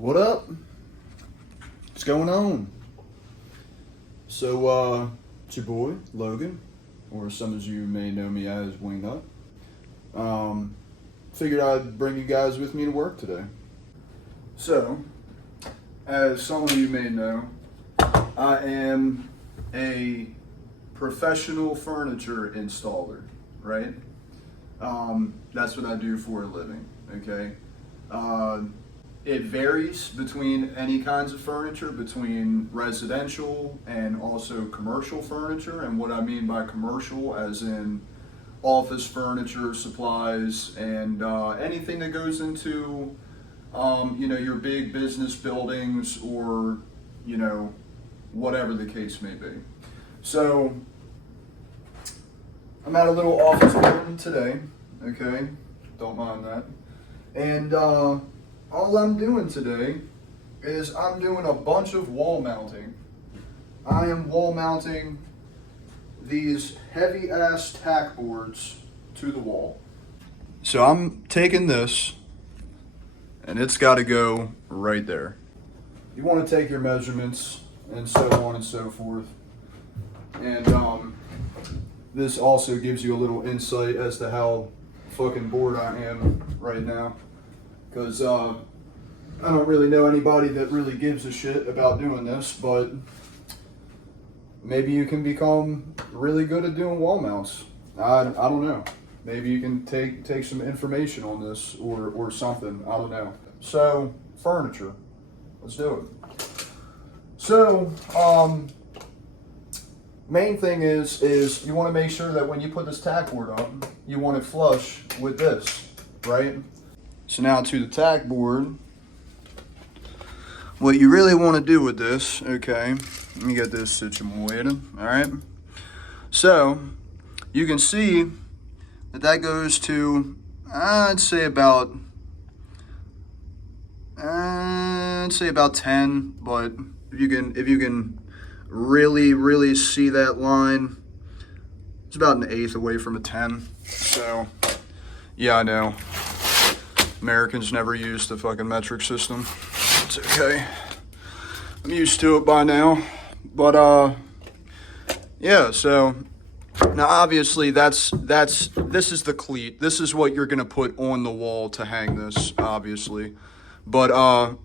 What up? What's going on? So, it's your boy, Logan, or some of you may know me as Wingnut. Figured I'd bring you guys with me to work today. So, as some of you may know, I am a professional furniture installer, right? That's what I do for a living, okay? It varies between any kinds of furniture, between residential and also commercial furniture. And what I mean by commercial, as in office furniture, supplies, and anything that goes into, your big business buildings or, whatever the case may be. So, I'm at a little office building today, okay? Don't mind that. And, all I'm doing today is I'm doing a bunch of wall mounting. I am wall mounting these heavy ass tack boards to the wall. So I'm taking this and it's got to go right there. You want to take your measurements and so on and so forth. And this also gives you a little insight as to how fucking bored I am right now. Because I don't really know anybody that really gives a shit about doing this, but maybe you can become really good at doing wall mounts. I don't know. Maybe you can take some information on this or something. I don't know. So, furniture. Let's do it. So, main thing is you want to make sure that when you put this tack board up, you want it flush with this, right? So now to the tack board. What you really want to do with this, okay, let me get this situated, all right? So you can see that goes to, I'd say about 10, but if you can really see that line, it's about an eighth away from a 10. So yeah, I know. Americans never use the fucking metric system. It's okay. I'm used to it by now. But yeah, so now obviously this is the cleat. This is what you're gonna put on the wall to hang this, obviously. But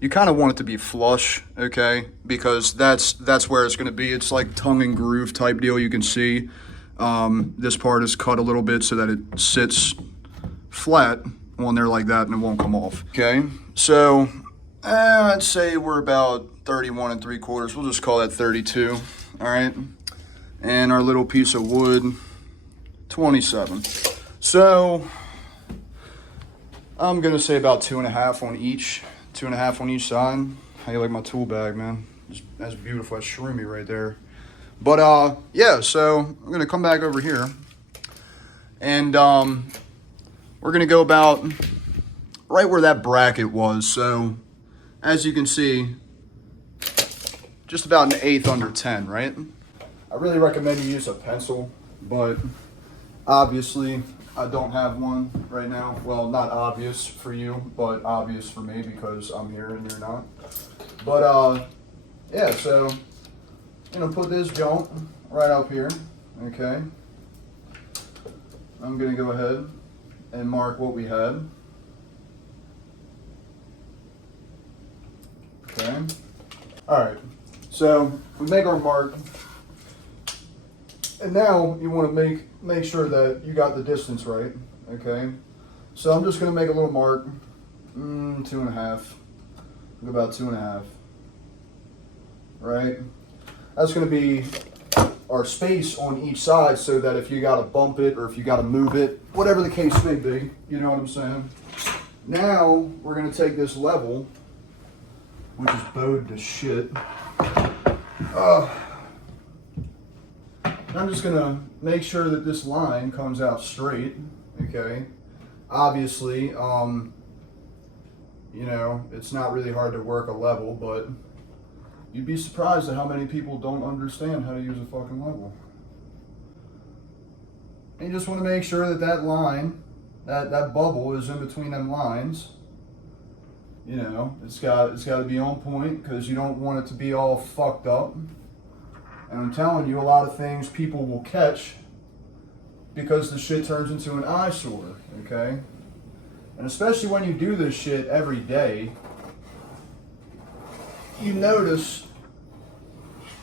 you kind of want it to be flush, okay? Because that's where it's gonna be. It's like tongue and groove type deal. You can see this part is cut a little bit so that it sits flat on there like that and it won't come off. Okay, so I'd say we're about 31 3/4. We'll just call that 32. All right, and our little piece of wood, 27. So I'm gonna say about 2.5 on each. 2.5 on each side. How you like my tool bag, man? That's beautiful. That's shroomy right there. But yeah. So I'm gonna come back over here and we're gonna go about right where that bracket was. So as you can see, just about an eighth under 10, right? I really recommend you use a pencil, but obviously I don't have one right now. Well, not obvious for you, but obvious for me because I'm here and you're not. But yeah, so put this jump right up here, okay? I'm gonna go ahead and mark what we had. Okay. All right. So we make our mark, and now you want to make sure that you got the distance right. Okay. So I'm just gonna make a little mark. 2.5. Go about 2.5. Right. That's gonna be our space on each side, so that if you gotta bump it or if you gotta move it, whatever the case may be, you know what I'm saying? Now we're gonna take this level, which is bowed to shit. I'm just gonna make sure that this line comes out straight, okay? Obviously, it's not really hard to work a level, but you'd be surprised at how many people don't understand how to use a fucking level. And you just want to make sure that line, that bubble is in between them lines. You know, it's got to be on point because you don't want it to be all fucked up. And I'm telling you, a lot of things people will catch because the shit turns into an eyesore, okay? And especially when you do this shit every day, you notice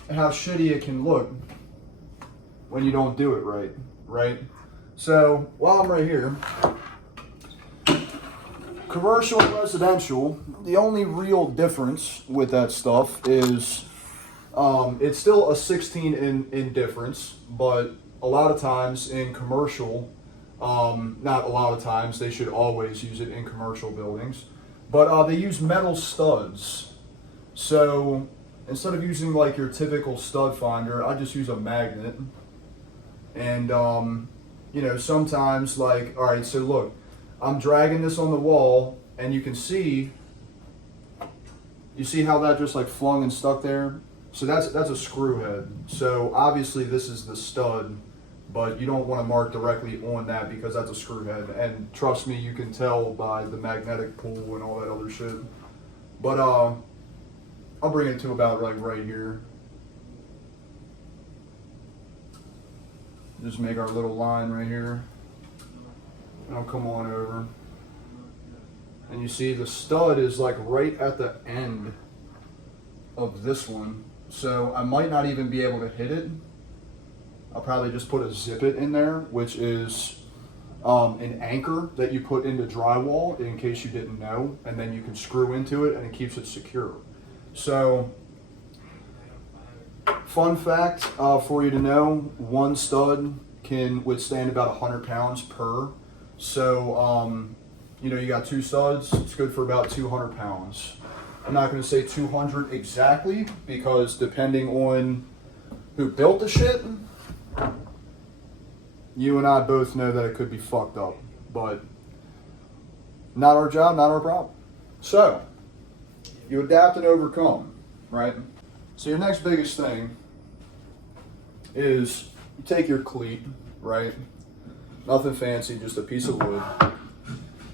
how shitty it can look when you don't do it right, right? So, while I'm right here, commercial and residential, the only real difference with that stuff is it's still a 16 in difference, but a lot of times in commercial, not a lot of times, they should always use it in commercial buildings, but they use metal studs. So instead of using like your typical stud finder, I just use a magnet. And you know, sometimes like, all right, so look, I'm dragging this on the wall and you can see, you see how that just like flung and stuck there? So that's a screw head. So obviously this is the stud, but you don't want to mark directly on that because that's a screw head. And trust me, you can tell by the magnetic pull and all that other shit. But I'll bring it to about like right here. Just make our little line right here. And I'll come on over. And you see the stud is like right at the end of this one. So I might not even be able to hit it. I'll probably just put a zippet in there, which is an anchor that you put into drywall in case you didn't know, and then you can screw into it and it keeps it secure. So, fun fact for you to know, one stud can withstand about 100 pounds per. So, you know, you got two studs, it's good for about 200 pounds. I'm not going to say 200 exactly because depending on who built the shit, you and I both know that it could be fucked up, but not our job, not our problem. So, you adapt and overcome, right? So your next biggest thing is you take your cleat, right? Nothing fancy, just a piece of wood.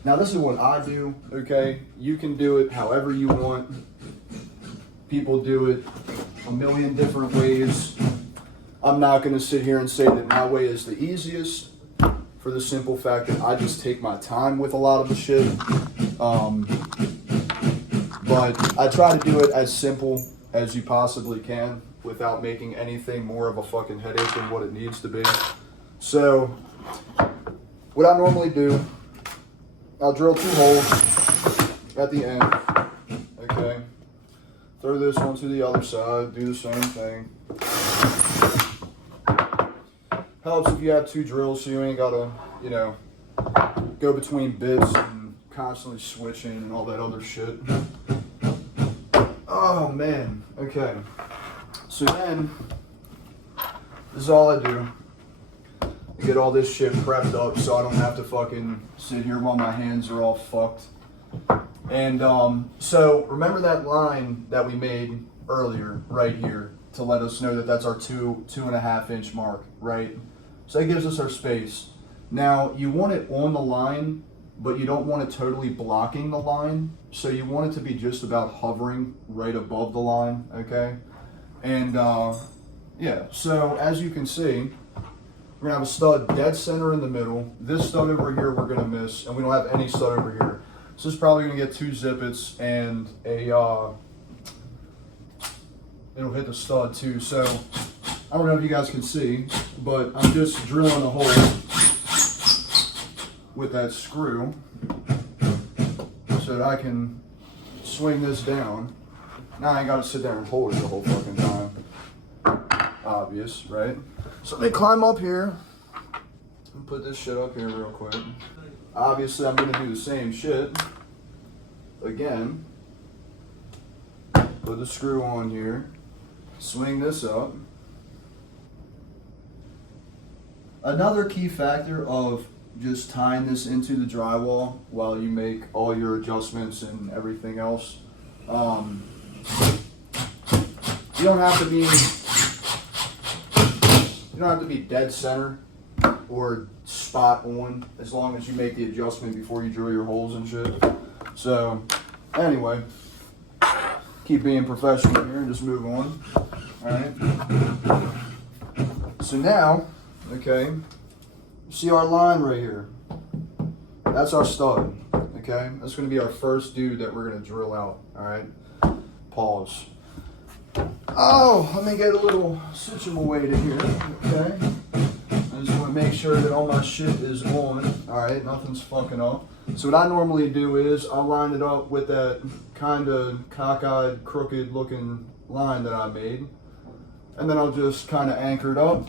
Now this is what I do, okay? You can do it however you want. People do it a million different ways. I'm not gonna sit here and say that my way is the easiest for the simple fact that I just take my time with a lot of the shit. But I try to do it as simple as you possibly can without making anything more of a fucking headache than what it needs to be. So, what I normally do, I'll drill 2 holes at the end, okay? Throw this one to the other side, do the same thing. Helps if you have 2 drills so you ain't gotta, you know, go between bits and constantly switching and all that other shit. Oh man, okay. So then, this is all I do. I get all this shit prepped up so I don't have to fucking sit here while my hands are all fucked. And so remember that line that we made earlier, right here, to let us know that that's our 2.5 inch mark, right? So that gives us our space. Now you want it on the line, but you don't want it totally blocking the line. So you want it to be just about hovering right above the line, okay? And yeah, so as you can see, we're gonna have a stud dead center in the middle. This stud over here we're gonna miss, and we don't have any stud over here. So this is probably gonna get 2 zippets and a, it'll hit the stud too. So I don't know if you guys can see, but I'm just drilling a hole with that screw so that I can swing this down. Now I ain't gotta sit there and hold it the whole fucking time. Obvious, right? So let me climb up here and put this shit up here real quick. Obviously I'm gonna do the same shit again. Put the screw on here, swing this up. Another key factor of just tying this into the drywall while you make all your adjustments and everything else. You don't have to be dead center or spot on as long as you make the adjustment before you drill your holes and shit. So Anyway, keep being professional here and just move on. All right. So now, okay, see our line right here? That's our stud. Okay, that's going to be our first dude that we're going to drill out. All right. Pause. Oh, let me get a little situated here. Okay. I just want to make sure that all my shit is on. All right, nothing's fucking up. So what I normally do is I'll line it up with that kind of cockeyed, crooked looking line that I made. And then I'll just kind of anchor it up.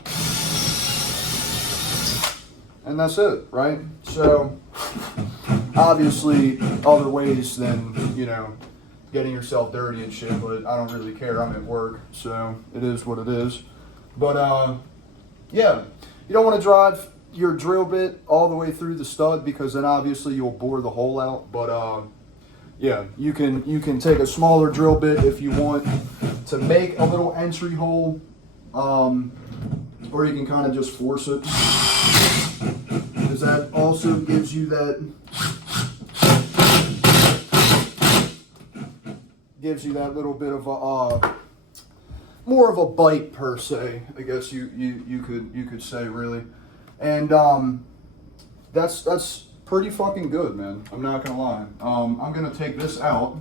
And that's it, right? So obviously other ways than, you know, getting yourself dirty and shit, but I don't really care. I'm at work, so it is what it is. But yeah, you don't want to drive your drill bit all the way through the stud because then obviously you'll bore the hole out. But yeah, you can take a smaller drill bit if you want to make a little entry hole, or you can kind of just force it, because that also gives you that little bit of a more of a bite per se, I guess you could say, really. And that's pretty fucking good, man. I'm not gonna lie. I'm gonna take this out.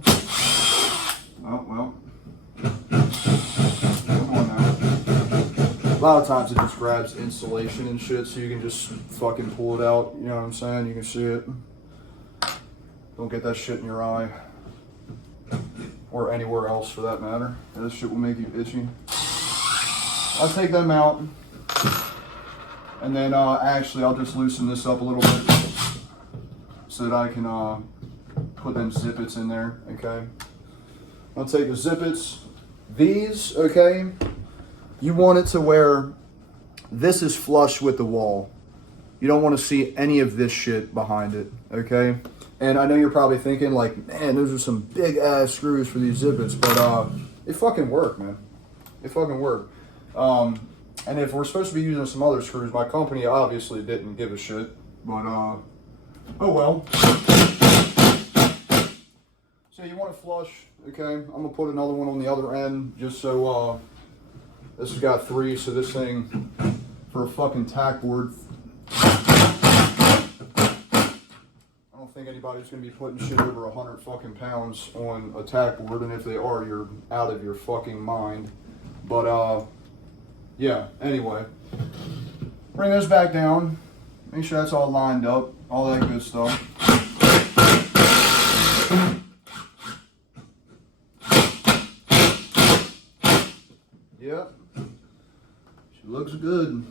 Oh well. Come on now. A lot of times it just grabs insulation and shit, so you can just fucking pull it out. You know what I'm saying? You can see it. Don't get that shit in your eye. Or anywhere else for that matter. This shit will make you itchy. I'll take them out. And then actually I'll just loosen this up a little bit so that I can put them zippets in there, okay? I'll take the zippets. These, okay, you want it to where this is flush with the wall. You don't want to see any of this shit behind it, okay? And I know you're probably thinking like, man, those are some big ass screws for these zippets, but it fucking work, man. It fucking work. And if we're supposed to be using some other screws, my company obviously didn't give a shit, but oh well. So you want to flush, okay? I'm gonna put another one on the other end just so this has got 3, so this thing for a fucking tack board. I don't think anybody's gonna be putting shit over 100 fucking pounds on a tack board, and if they are, you're out of your fucking mind. But yeah, anyway, bring those back down, make sure that's all lined up, all that good stuff. Yep, she looks good,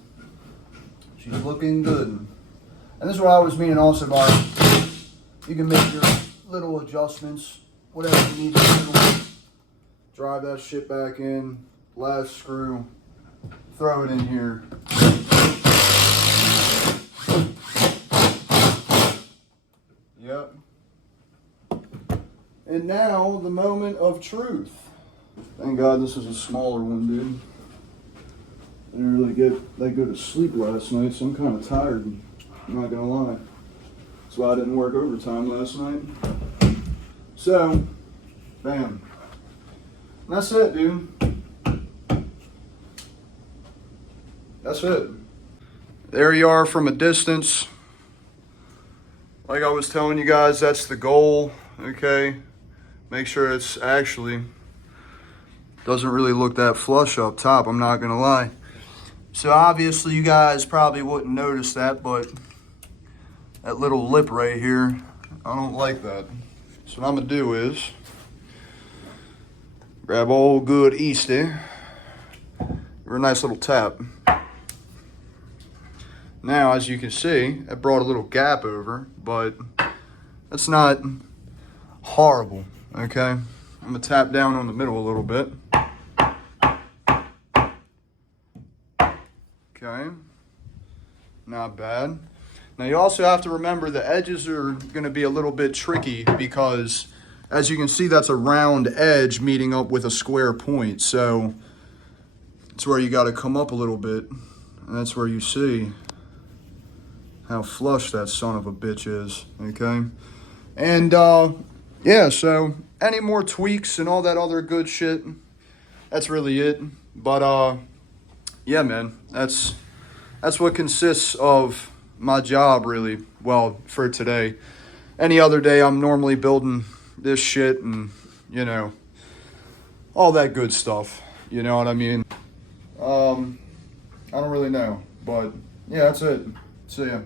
she's looking good. And this is what I was meaning also by, you can make your little adjustments, whatever you need to do, drive that shit back in, last screw, throw it in here. Yep. And now the moment of truth. Thank God this is a smaller one, dude. I didn't really get that good of sleep last night, so I'm kind of tired. I'm not gonna lie. That's why I didn't work overtime last night. So, bam. And that's it, dude. That's it. There you are from a distance. Like I was telling you guys, that's the goal, okay? Make sure it's actually doesn't really look that flush up top, I'm not gonna lie. So obviously you guys probably wouldn't notice that, but that little lip right here, I don't like that. So what I'm gonna do is grab old good Easty, give her a nice little tap. Now, as you can see, it brought a little gap over, but that's not horrible, okay? I'm gonna tap down on the middle a little bit. Okay, not bad. Now you also have to remember the edges are gonna be a little bit tricky because as you can see, that's a round edge meeting up with a square point. So it's where you gotta come up a little bit, and that's where you see how flush that son of a bitch is, okay? And yeah, so any more tweaks and all that other good shit, that's really it. But yeah, man, that's what consists of my job really. Well, for today. Any other day I'm normally building this shit and, you know, all that good stuff. You know what I mean? I don't really know, but yeah, that's it. See ya.